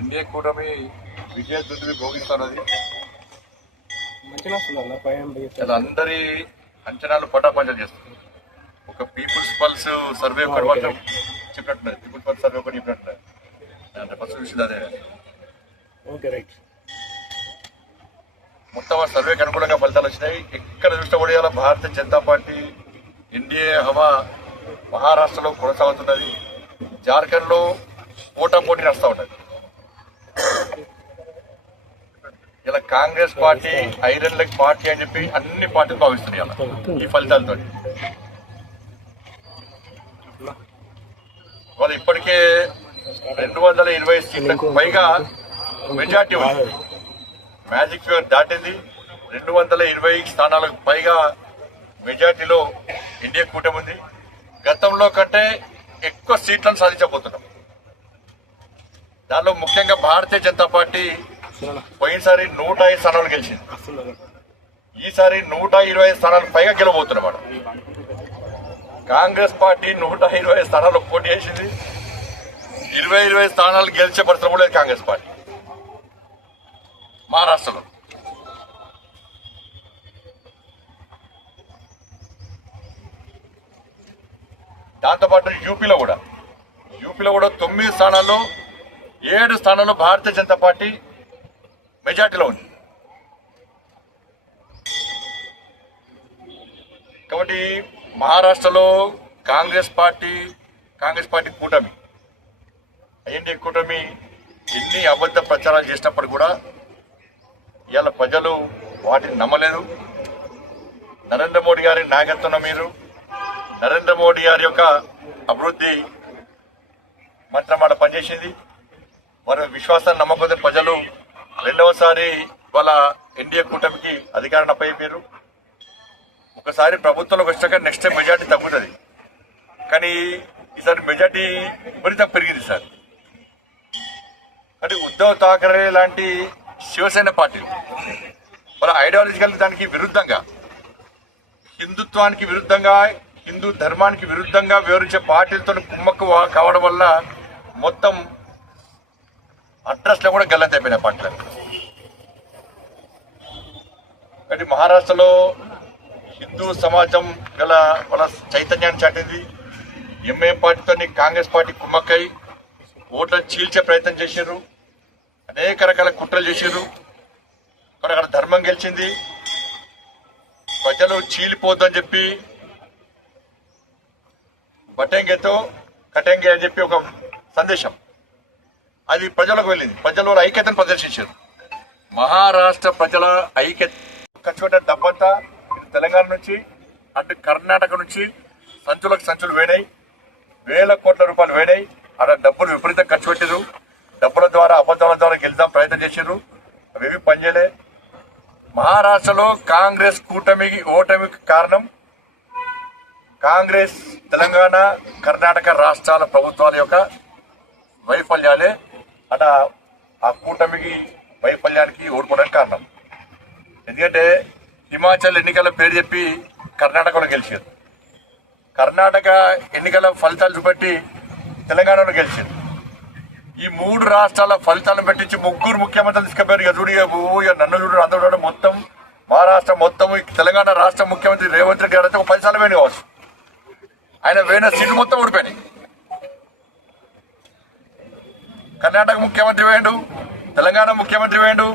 NDA కూటమి విజయ దుందుని భోగిస్తున్నది. అందరి అంచనాలు పటాపంచలు చేస్తుంది. ఒక పీపుల్స్ పల్స్ సర్వే ఒకటి మాత్రం చెప్పినట్టున్నది. పీపుల్స్ పల్స్ సర్వే ఒకటి చెప్పినట్టున్నది. అంటే ఫస్ట్ విషయం అదే. మొత్తం ఆ సర్వేకి అనుకూలంగా ఫలితాలు వచ్చినాయి. ఎక్కడ చూసినా కూడా భారతీయ జనతా పార్టీ ఎన్డీఏ హవా మహారాష్ట్రలో కొనసాగుతున్నది. జార్ఖండ్లో పోటాపోటీ నడుస్తూ ఉన్నది. ఇలా Congress party iron leg party అని చెప్పి అన్ని పార్టీలు భావిస్తున్నాయి అలా ఈ ఫలితాలతో. వాళ్ళు ఇప్పటికే 220 సీట్లకు పైగా మెజార్టీ ఉంది. మ్యాజిక్ ఫిగర్ దాటింది. 220 స్థానాలకు పైగా మెజార్టీలో ఇండియా కూటమి ఉంది. గతంలో కంటే ఎక్కువ సీట్లను సాధించబోతున్నాం. దానిలో ముఖ్యంగా భారతీయ జనతా పార్టీ పోయినసారి 105 స్థానాలు గెలిచింది. ఈసారి 125 స్థానాలకు పైగా గెలవబోతున్నమాట. కాంగ్రెస్ పార్టీ 120 స్థానాలు పోటీ చేసింది. 20 స్థానాలు గెలిచే పరిస్థితి కూడా లేదు కాంగ్రెస్ పార్టీ మహారాష్ట్రలో. దాంతోపాటు యూపీలో కూడా 9 స్థానాల్లో 7 స్థానాల్లో భారతీయ జనతా పార్టీ మెజార్టీలో ఉంది. కాబట్టి మహారాష్ట్రలో కాంగ్రెస్ పార్టీ కూటమి ఎన్డీఏ కూటమి ఎన్ని అబద్ధ ప్రచారాలు చేసినప్పుడు కూడా ఇవాళ ప్రజలు వాటిని నమ్మలేదు. నరేంద్ర మోడీ గారి నాయకత్వంలో మీరు నరేంద్ర మోడీ గారి యొక్క అభివృద్ధి మంత్రమాట పనిచేసింది. వారి విశ్వాసాన్ని నమ్మకపోతే ప్రజలు రెండవసారి వాళ్ళ ఎన్డీఏ కూటమికి అధికారాన్ని అప్పయ్యారు. ఒకసారి ప్రభుత్వంలోకి వచ్చాక నెక్స్ట్ టైం మెజార్టీ తగ్గుతుంది. కానీ ఈసారి మెజార్టీ విపరీతం పెరిగింది సార్. అంటే ఉద్ధవ్ ఠాకరే లాంటి శివసేన పార్టీలు వాళ్ళ ఐడియాలజికల్ దానికి విరుద్ధంగా, హిందుత్వానికి విరుద్ధంగా, హిందూ ధర్మానికి విరుద్ధంగా వివరించే పార్టీలతో కుమ్మక్కు కావడం వల్ల మొత్తం అడ్రస్లో కూడా గల్లంతైపోయినాయి పార్టీలకు. కాబట్టి మహారాష్ట్రలో హిందూ సమాజం గల వాళ్ళ చైతన్యాన్ని చాటింది. ఎంఐఎం పార్టీతో కాంగ్రెస్ పార్టీ కుమ్మక్కై ఓట్లను చీల్చే ప్రయత్నం చేశారు. అనేక రకాల కుట్రలు చేశారు. అక్కడ ధర్మం గెలిచింది. ప్రజలు చీలిపోద్దని చెప్పి బటెంగేతో కటెంగే అని చెప్పి ఒక సందేశం అది ప్రజలకు వెళ్ళింది. ప్రజలు వాళ్ళ ఐక్యతను ప్రదర్శించారు. మహారాష్ట్ర ప్రజల ఐక్యత ఖర్చు డబ్బంతా తెలంగాణ నుంచి అటు కర్ణాటక నుంచి సంచులు వేడాయి. వేల కోట్ల రూపాయలు వేడాయి. అక్కడ డబ్బులు విపరీతం ఖర్చు పెట్టారు. డబ్బుల ద్వారా అబద్ధాల ద్వారా గెలుద్దాం ప్రయత్నం చేశారు. అవేవి పనిచేయలే. మహారాష్ట్రలో కాంగ్రెస్ కూటమికి ఓటమికి కారణం కాంగ్రెస్ తెలంగాణ కర్ణాటక రాష్ట్రాల ప్రభుత్వాల యొక్క వైఫల్యాలే. అట ఆ కూటమికి వైఫల్యానికి ఓడిపోవడానికి కారణం. ఎందుకంటే హిమాచల్ ఎన్నికల పేరు చెప్పి కర్ణాటకలో గెలిచారు. కర్ణాటక ఎన్నికల ఫలితాలు చూపెట్టి తెలంగాణలో గెలిచారు. ఈ 3 రాష్ట్రాల ఫలితాలను పెట్టించి 3 ముఖ్యమంత్రులు తీసుకుపోయారు. ఇక చూడు, ఇక నన్ను చూడు, అందరూ చూడడం మొత్తం మహారాష్ట్ర మొత్తం తెలంగాణ రాష్ట్ర ముఖ్యమంత్రి రేవంత్ రెడ్డి గారు అయితే ఒక 10 సార్లు వేణి కావచ్చు. ఆయన వేణ సీట్లు మొత్తం ఓడిపోయినాయి. కర్ణాటక ముఖ్యమంత్రి వేయండు, తెలంగాణ ముఖ్యమంత్రి వేయండు,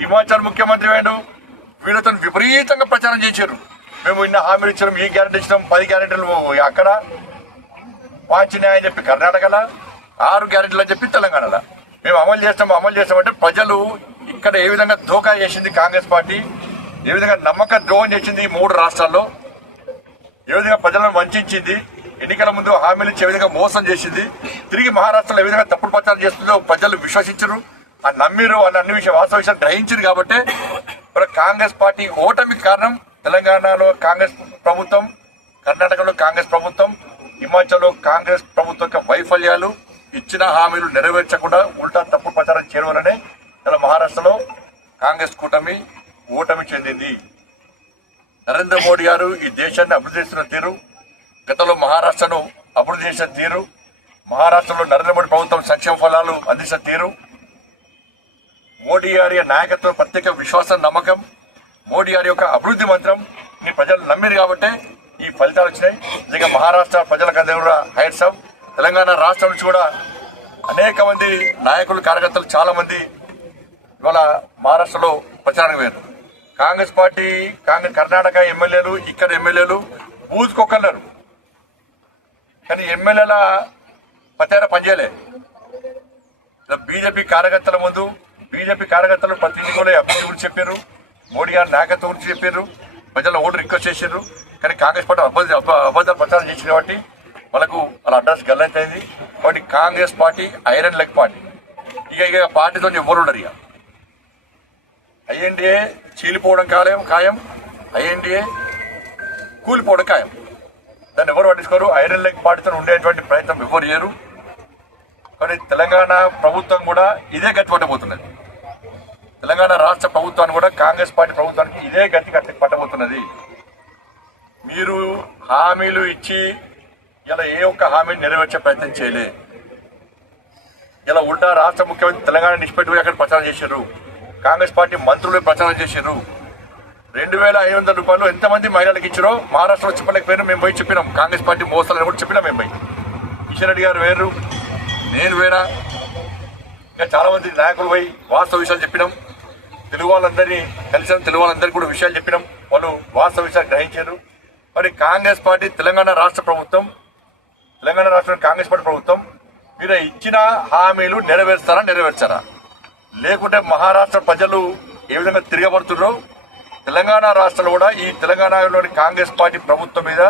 హిమాచల్ ముఖ్యమంత్రి వేయండు. వీళ్ళతో విపరీతంగా ప్రచారం చేశారు. మేము ఇన్న హామీలు ఇచ్చినాం, ఈ గ్యారెంటీ ఇచ్చినాం, 10 గ్యారెంటీలు అక్కడ, 5 న్యాయం చెప్పి కర్ణాటకలో, 6 గ్యారెంటీలు అని చెప్పి తెలంగాణలో మేము అమలు చేస్తామంటే ప్రజలు ఇక్కడ ఏ విధంగా ధోకా చేసింది కాంగ్రెస్ పార్టీ, ఏ విధంగా నమ్మక ద్రోహం చేసింది ఈ 3 రాష్ట్రాల్లో, ఏ విధంగా ప్రజలను వంచింది, ఎన్నికల ముందు హామీలు ఇచ్చే విధంగా మోసం చేసింది, తిరిగి మహారాష్ట్రలో ఏ విధంగా తప్పుడు ప్రచారం చేస్తుందో ప్రజలు విశ్వసించరు, ఆ నమ్మిరు అని అన్ని వాస్తవ విషయాలు గ్రహించారు. కాబట్టి కాంగ్రెస్ పార్టీ ఓటమికి కారణం తెలంగాణలో కాంగ్రెస్ ప్రభుత్వం, కర్ణాటకలో కాంగ్రెస్ ప్రభుత్వం, హిమాచల్లో కాంగ్రెస్ ప్రభుత్వం యొక్క వైఫల్యాలు, ఇచ్చిన హామీలు నెరవేర్చకుండా ఉల్టా తప్పుడు ప్రచారం చేయడం ఇలా మహారాష్ట్రలో కాంగ్రెస్ కూటమి ఓటమి చెందింది. నరేంద్ర మోడీ గారు ఈ దేశాన్ని అభివృద్ధి చేస్తున్న తీరు, గతంలో మహారాష్ట్రను అభివృద్ధి చేసిన తీరు, మహారాష్ట్రలో నరేంద్ర మోడీ ప్రభుత్వం సంక్షేమ ఫలాలు అందించిన తీరు, మోడీ గారి నాయకత్వం, ప్రత్యేక విశ్వాసం, నమ్మకం, మోడీ గారి యొక్క అభివృద్ధి మంత్రం ని ప్రజలు నమ్మిరు కాబట్టి ఈ ఫలితాలు వచ్చినాయి. నిజంగా మహారాష్ట్ర ప్రజలకు కూడా హైట్స్ ఆఫ్. తెలంగాణ రాష్ట్రం నుంచి కూడా అనేక మంది నాయకులు, కార్యకర్తలు చాలా మంది ఇవాళ మహారాష్ట్రలో ప్రచారానికి పోయారు. కాంగ్రెస్ పార్టీ, కర్ణాటక ఎమ్మెల్యేలు, ఇక్కడ ఎమ్మెల్యేలు బూజుకొక్కలేరు, కానీ ఎమ్మెల్యేల ప్రచారం పనిచేయలే. బీజేపీ కార్యకర్తల ముందు బీజేపీ కార్యకర్తలు ప్రతి ఇంటిలో అభివృద్ధి గురించి చెప్పారు, మోడీ గారి నాయకత్వం గురించి చెప్పారు, ప్రజల ఓటు రిక్వెస్ట్ చేశారు. కానీ కాంగ్రెస్ పార్టీ అబద్ధాలు ప్రచారం చేసింది కాబట్టి వాళ్ళకు వాళ్ళ అడ్రస్ గల్లైంది. కాబట్టి Congress party iron leg party. ఇక పార్టీతో ఎవరు ఉండరు. ఇక ఐఎన్డీఏ చీలిపోవడం ఖాయం, ఐఎన్డీఏ కూలిపోవడం ఖాయం. దాన్ని ఎవరు పట్టించుకోరు. ఐరన్ లెగ్ పార్టీతో ఉండేటువంటి ప్రయత్నం ఎవరు చేయరు. కానీ తెలంగాణ ప్రభుత్వం కూడా ఇదే గతి పట్టబోతున్నది. తెలంగాణ రాష్ట్ర ప్రభుత్వాన్ని కూడా కాంగ్రెస్ పార్టీ ప్రభుత్వానికి ఇదే గతి పట్టబోతున్నది. మీరు హామీలు ఇచ్చి ఇలా ఏ ఒక్క హామీని నెరవేర్చే ప్రయత్నం చేయలే. ఇలా ఉల్టా రాష్ట్ర ముఖ్యమంత్రి తెలంగాణ నిష్పెట్టుకుని అక్కడ ప్రచారం చేశారు. కాంగ్రెస్ పార్టీ మంత్రులు ప్రచారం చేశారు. 2,500 రూపాయలు ఎంతమంది మహిళలకు ఇచ్చారో మహారాష్ట్రలో చెప్పలేకపోయారు. మేము పోయి చెప్పినాం. కాంగ్రెస్ పార్టీ మోసాలని కూడా చెప్పినాం. మేము పోయి కిషన్ రెడ్డి గారు వేరు, నేను వేరా, ఇంకా చాలా మంది నాయకులు పోయి వాస్తవ విషయాలు చెప్పినాం. తెలుగు వాళ్ళందరినీ కలిసాం, తెలుగు వాళ్ళందరికీ కూడా విషయాలు చెప్పినాం. వాళ్ళు వాస్తవ విషయాలు గ్రహించారు. మరి కాంగ్రెస్ పార్టీ తెలంగాణ రాష్ట్ర ప్రభుత్వం, తెలంగాణ రాష్ట్రంలో కాంగ్రెస్ పార్టీ ప్రభుత్వం మీరు ఇచ్చిన హామీలు నెరవేర్చారా? లేకుంటే మహారాష్ట్ర ప్రజలు ఏ విధంగా తిరగబడుతున్నారో తెలంగాణ రాష్ట్రంలో కూడా ఈ తెలంగాణలోని కాంగ్రెస్ పార్టీ ప్రభుత్వం మీద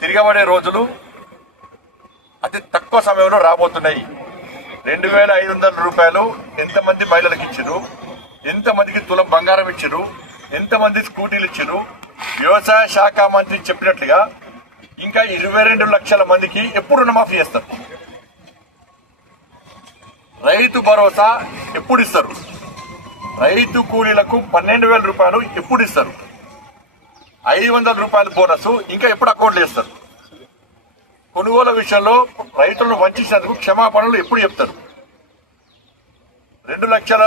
తిరగబడే రోజులు అతి తక్కువ సమయంలో రాబోతున్నాయి. 2,500 రూపాయలు ఎంతమంది మహిళలకు ఇచ్చారు, ఎంతమందికి తులం బంగారం ఇచ్చారు, ఎంతమంది స్కూటీలు ఇచ్చారు. వ్యవసాయ శాఖ మంత్రి చెప్పినట్లుగా ఇంకా 22 లక్షల మందికి ఎప్పుడు రుణమాఫీ చేస్తారు? రైతు భరోసా ఎప్పుడు ఇస్తారు? రైతు కూలీలకు 12,000 రూపాయలు ఎప్పుడు ఇస్తారు? 500 రూపాయల బోనస్ ఇంకా ఎప్పుడు అకౌంట్లు వేస్తారు? కొనుగోలు విషయంలో రైతులను వంచినందుకు క్షమాపణలు ఎప్పుడు చెప్తారు? 2 లక్షల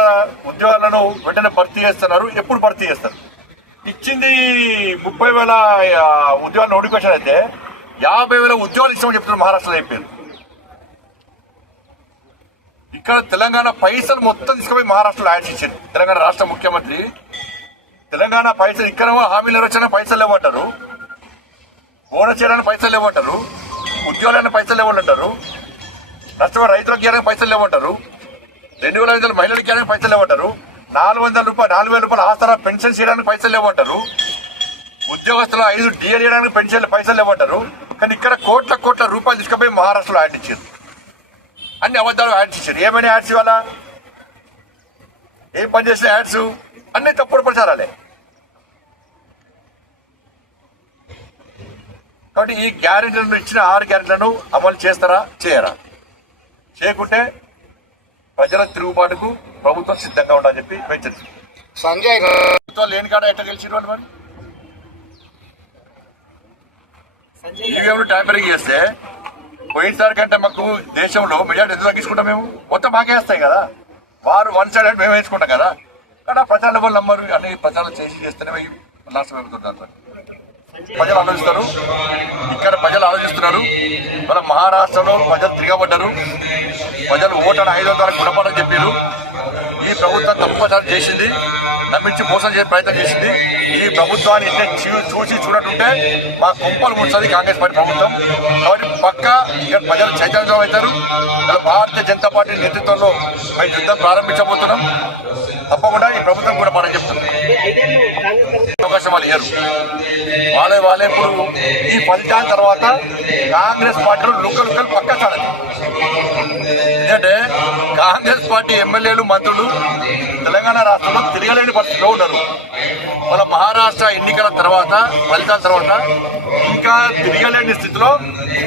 ఉద్యోగాలను వెంటనే భర్తీ చేస్తున్నారు, ఎప్పుడు భర్తీ చేస్తారు? ఇచ్చింది 30,000 ఉద్యోగాల నోటిఫికేషన్ అయితే 50,000 ఉద్యోగాలు ఇస్తామని చెప్తున్నారు. మహారాష్ట్రలో చెప్పారు. ఇక్కడ తెలంగాణ పైసలు మొత్తం తీసుకుపోయి మహారాష్ట్రలో యాడ్ చేశారు. తెలంగాణ రాష్ట్ర ముఖ్యమంత్రి తెలంగాణ పైసలు ఇక్కడ హామీలు నెరవేర్చిన పైసలు లేవంటారు, బోనస్ చేయడానికి పైసలు లేవంటారు, ఉద్యోగాలైన పైసలు లేవంటారు, నష్టపోయిన రైతులకు ఇవ్వడానికి పైసలు లేవంటారు, 2,500 మహిళలకు ఇవ్వడానికి పైసలు లేవంటారు, 4,000 రూపాయలు ఆస్తారా పెన్షన్ చేయడానికి పైసలు లేవంటారు, ఉద్యోగస్తులు 5 డిఏలు చేయడానికి పెన్షన్ పైసలు లేవంటారు. కానీ ఇక్కడ కోట్ల రూపాయలు తీసుకుపోయి మహారాష్ట్రలో యాడ్ ఇచ్చారు. అన్ని అబద్ధాలు యాడ్స్ ఇచ్చారు. ఏమైనా యాడ్స్ ఇవ్వాలా? ఏం పని చేసిన యాడ్స్ అన్ని తప్పుడు ప్రచారాలే. కాబట్టి ఈ గ్యారెంటీలను ఇచ్చిన 6 గ్యారెంటీలను అమలు చేస్తారా, చేయరా? చేయకుంటే ప్రజల తిరుగుబాటుకు ప్రభుత్వం సిద్ధంగా ఉండాలని చెప్పి పెంచింది. సంజయ్ ప్రభుత్వాలు లేని కాడ ఎట్లా గెలిచిన వాళ్ళు మరి ఈవీఎంలు ట్యాంపరింగ్ చేస్తే పోయినసారి కంటే మాకు దేశంలో మెజార్టీ ఎందుకు తగ్గించుకుంటాం? మేము మొత్తం మాకే వేస్తాయి కదా. వారు 1 సైడ్ మేము వేసుకుంటాం కదా. కానీ ప్రచారాల వల్ల నమ్మరు. అన్ని ప్రచారం చేస్తేనే నష్టం అయిపోతున్నారు. ప్రజలు ఆలోచిస్తారు, ఇక్కడ ప్రజలు ఆలోచిస్తున్నారు. మన మహారాష్ట్రలో ప్రజలు తిరగబడ్డారు. ప్రజలు ఓటర్లు 500 ద్వారా గుణపడని చెప్పారు. ఈ ప్రభుత్వం తప్పుచారం చేసింది, నమ్మించి మోసం చేసే ప్రయత్నం చేసింది. ఈ ప్రభుత్వాన్ని చూసి చూడటుంటే మా కొంపలు ముంచుతుంది కాంగ్రెస్ పార్టీ ప్రభుత్వం. కాబట్టి పక్క ఇక్కడ ప్రజలు చైతన్యం అవుతారు. భారతీయ జనతా పార్టీ నేతృత్వంలో మేము యుద్ధం ప్రారంభించబోతున్నాం. తప్పకుండా ఈ ప్రభుత్వం కూడా మనం చెప్తున్నాం. అవకాశం వాళ్ళు ఇయ్యరు. వాళ్ళే ఇప్పుడు ఈ ఫలితాల తర్వాత కాంగ్రెస్ పార్టీలో లుక్కలు పక్క చాలండి. ఎందుకంటే కాంగ్రెస్ పార్టీ ఎమ్మెల్యేలు, మంత్రులు తెలంగాణ రాష్ట్రంలో తిరగలేని పరిస్థితిలో ఉన్నారు. వాళ్ళ మహారాష్ట్ర ఎన్నికల తర్వాత, ఫలితాల తర్వాత ఇంకా తిరగలేని స్థితిలో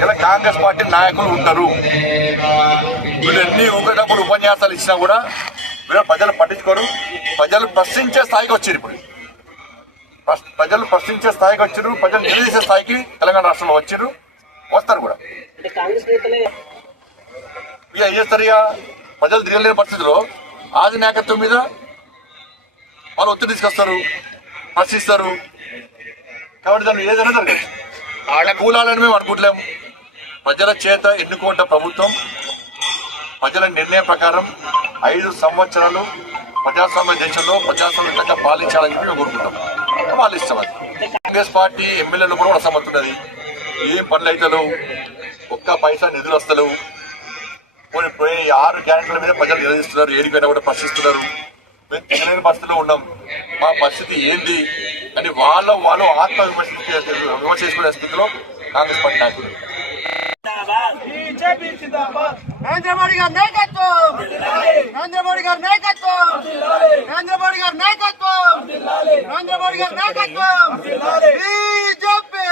ఇలా కాంగ్రెస్ పార్టీ నాయకులు ఉంటారు. వీళ్ళు ఎన్ని ఊగేటప్పుడు ఉపన్యాసాలు ఇచ్చినా కూడా వీళ్ళు ప్రజలు పట్టించుకోరు. ప్రజలు ప్రశ్నించే స్థాయికి వచ్చారు. ఇప్పుడు ప్రజలు ప్రశ్నించే స్థాయికి వచ్చారు. ప్రజలు నిలదీసే స్థాయికి తెలంగాణ రాష్ట్రంలో వచ్చారు, వస్తారు కూడా. ఇక ఏం చేస్తారు? ఇక ప్రజలు తిరగలేని పరిస్థితిలో ఆది నాయకత్వం మీద వాళ్ళు ఒత్తిడి తీసుకొస్తారు, ప్రశ్నిస్తారు. కాబట్టి దాన్ని ఏదైనా జరగచ్చు. వాళ్ళ కూలాలని మేము అనుకుంటలేము. ప్రజల చేత ఎన్నుకోట ప్రభుత్వం ప్రజల నిర్ణయం ప్రకారం 5 సంవత్సరాలు ప్రజాస్వామ్య దేశంలో ప్రజాస్వామ్యంగా పాలించాలని చెప్పి మేము కోరుకుంటాం. వాళ్ళు ఇష్టం. అది కాంగ్రెస్ పార్టీ ఎమ్మెల్యేలు కూడా అసమర్థున్నది. ఏం పనులు అవుతలేవు, ఒక్క పైసా నిధులు వస్తలేవు. పోయి 6 గ్యారెంటీల మీద ప్రజలు నిలదీస్తున్నారు, ఏడికైనా కూడా ప్రశ్నిస్తున్నారు. మేము తినలేని పరిస్థితిలో ఉన్నాం, మా పరిస్థితి ఏంది అని వాళ్ళు ఆత్మ విమర్శ చేసుకునే స్థితిలో కాంగ్రెస్ పార్టీ నాయకులు. నరేంద్ర మోడీ గారి నాయకత్వం, నరేంద్ర మోడీ గారి నాయకత్వం, నరేంద్ర మోడీ గారి నాయకత్వం, నరేంద్ర మోడీ గారి నాయకత్వం. బీజేపీ